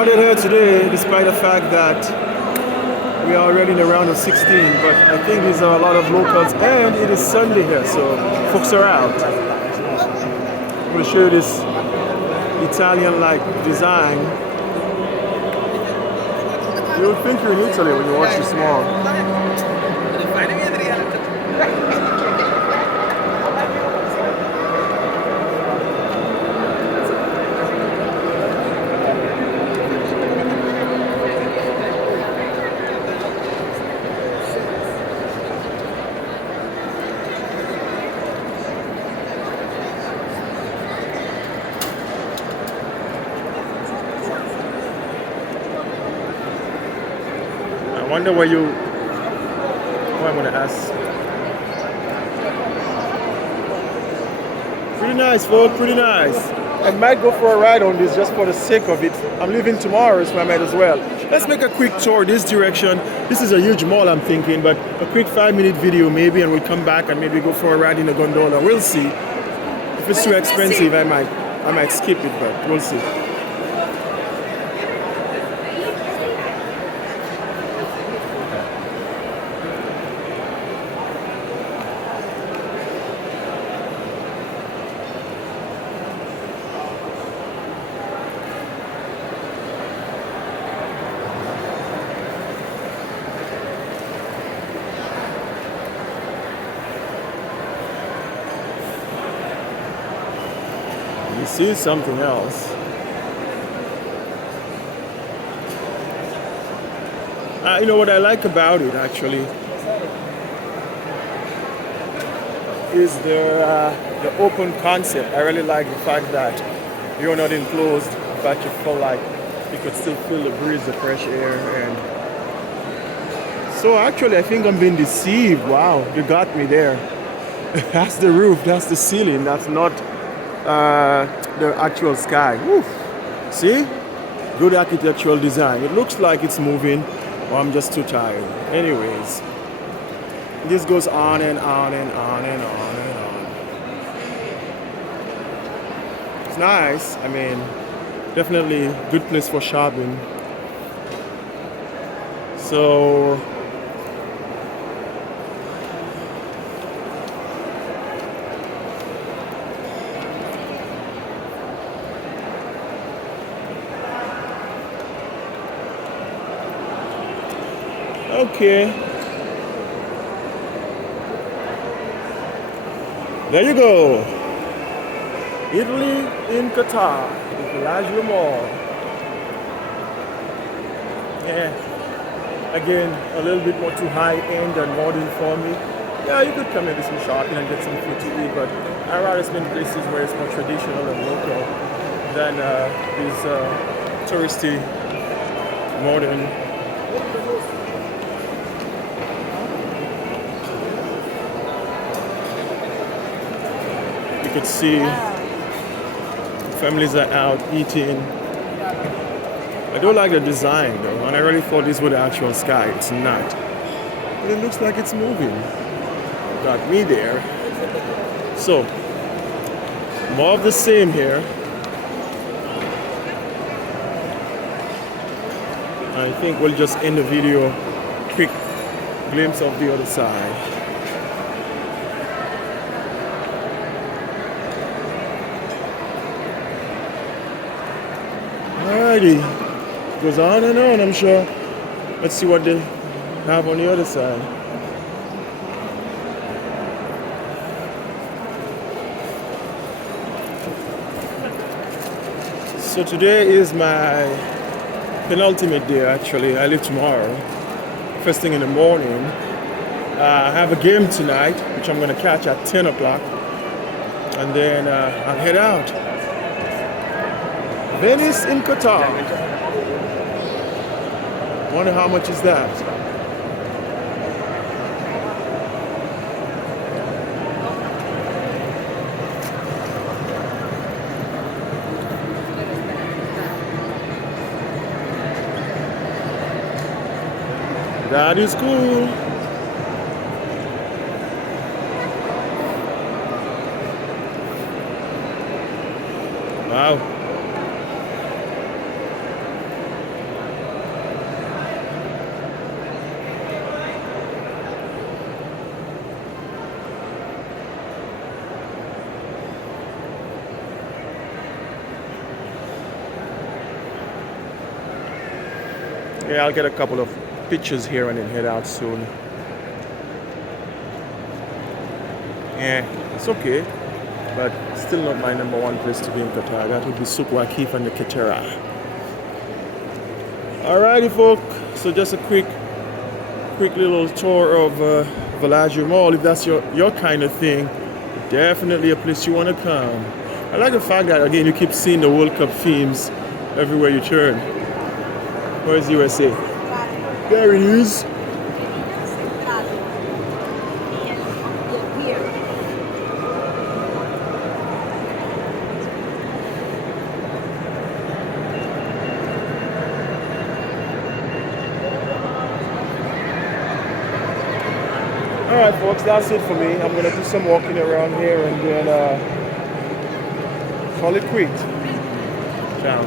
crowded here today, despite the fact that we are already in the round of 16. But I think these are a lot of locals, and it is Sunday here, so folks are out. I'm going to show you this Italian-like design. You would think you're in Italy when you watch this mall. I wonder what I'm gonna ask. Pretty nice, folks, pretty nice. I might go for a ride on this just for the sake of it. I'm leaving tomorrow, so I might as well. Let's make a quick tour this direction. This is a huge mall, I'm thinking, but a quick 5-minute video maybe, and we'll come back and maybe go for a ride in a gondola. We'll see. If it's too expensive, I might skip it, but we'll see. You see something else. You know what I like about it actually is the open concept. I really like the fact that you're not enclosed, but you feel like you could still feel the breeze, the fresh air, and so actually I think I'm being deceived. Wow, you got me there. That's the roof, that's the ceiling, that's not the actual sky. Woo. See? Good architectural design. It looks like it's moving, or I'm just too tired. Anyways, this goes on and on and on and on and on. It's nice. I mean, definitely good place for shopping. So okay, there you go. Italy in Qatar, the Velagioa Mall. Yeah, again, a little bit more too high end and modern for me. Yeah, you could come and do some shopping and get some food to eat, but I'd rather spend places where it's more traditional and local than these touristy, modern. You could see families are out eating. I don't like the design though, and I really thought this was the actual sky. It's not. But it looks like it's moving. Got me there. So, more of the same here. I think we'll just end the video. Quick glimpse of the other side. Alrighty, goes on and on, I'm sure. Let's see what they have on the other side. So today is my penultimate day actually. I leave tomorrow, first thing in the morning. I have a game tonight, which I'm gonna catch at 10 o'clock. And then I'll head out. Venice in Qatar. Wonder how much is that? That is cool. Wow. Yeah, I'll get a couple of pictures here and then head out soon. Yeah, it's okay, but still not my number one place to be in Qatar. That would be Souq Waqif and the Qatar. Alrighty, folks. So just a quick little tour of Velagioa Mall. If that's your kind of thing, definitely a place you want to come. I like the fact that again you keep seeing the World Cup themes everywhere you turn. Where's USA? There it is. Alright folks, that's it for me. I'm going to do some walking around here and then call it quits. Ciao.